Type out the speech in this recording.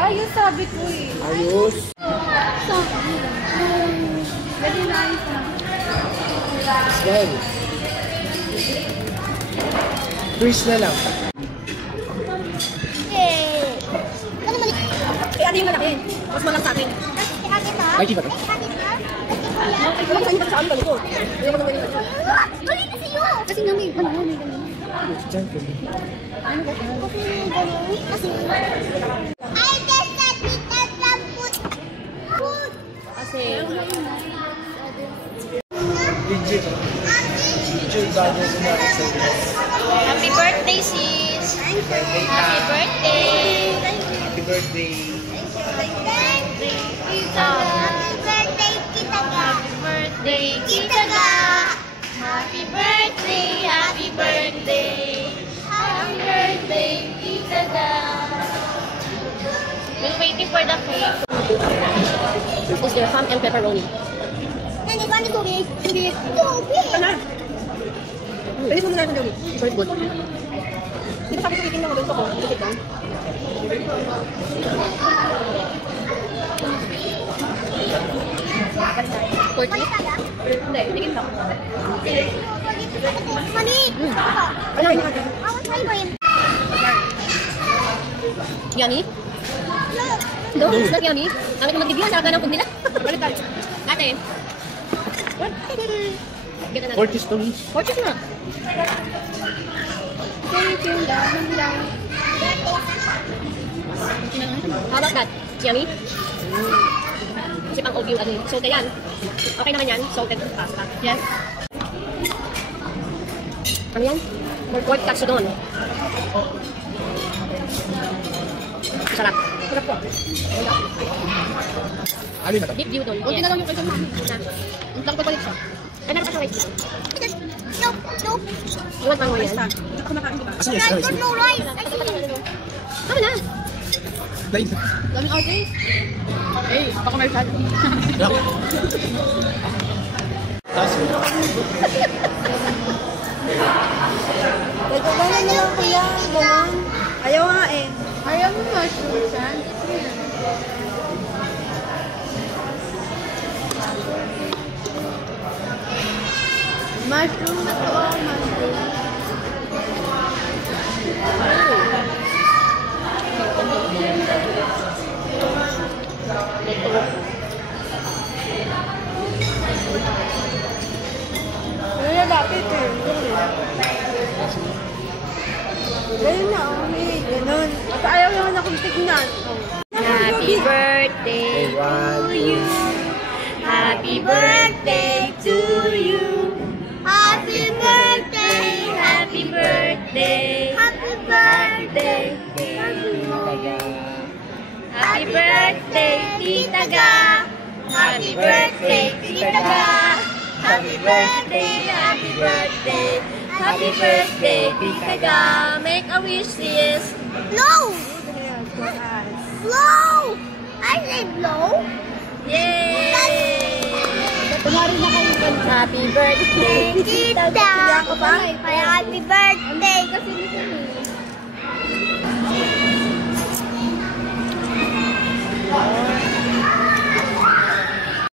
Ayos sabi ko eh. Ayos. Pwede na ayos na. Well. Freeze na lang. Ano mali? Eh, ano yung malaki? Mas malang sa akin. Ay, di ba ito? Wala sa inyo sa amin ko. Mali kasi yun! Kasi nga may ganun. Diyan ko. Ano ba? Kasi I just said it at the food. Kasi Legit. Legit bago sumali sa Happy birthday, sis! Happy birthday! Happy birthday. Birthday, Tita Ga! Happy birthday! Happy birthday! Happy birthday, Tita Ga! We're waiting for the cake. this is their ham and pepperoni. And this one is too big. Too big. Too big. Ano? Pwede mo na lang gawin. Very good. Di ba sabi ko itin lang doon ko? Likit lang. Porky? Hindi, tingin lang. Mami! Ano yun? I want to try him. Yummy? No, it's not yummy. Ang ito magbibigyan sa ng pag nila. Ate. Ganda na. Porky stones. Porky na. Thank you. How about that? Yummy? Kasi pang obvious ano yun. Salted yan. Okay naman yan. Salted pasta. Yes. Ano yan? Pork katsudon. Sarap. Sarap po. Ano na ito? Beef gyudon. Huwag na lang yung kayo mami. Ang lang ko palit siya. Ay, meron pa sa rice. Nope. Nope. You want one more yan? Hindi ko kumakain, diba? Asan yung rice? No rice. Ano na? Nice. Daming order. Hey, baka may sad. Tapos yun. Nagkagalan na lang kuya. Ganon. Ayaw nga eh. Ayaw mo mushroom siya. Mushroom na to. Mushroom. Kaya lapit eh. Ganun na, okay. Ganun. At ayaw naman akong tignan. Happy birthday to you. Happy birthday to you. Happy birthday. Happy birthday. Happy birthday. Happy birthday, Tita Ga. Happy birthday, Tita Ga. Happy birthday, happy birthday. Happy birthday, Tita Ga. Make a wish, sis. Blow! Blow! I say blow. Yay! Tumari na kayo. Happy birthday, Tita Ga. Happy birthday.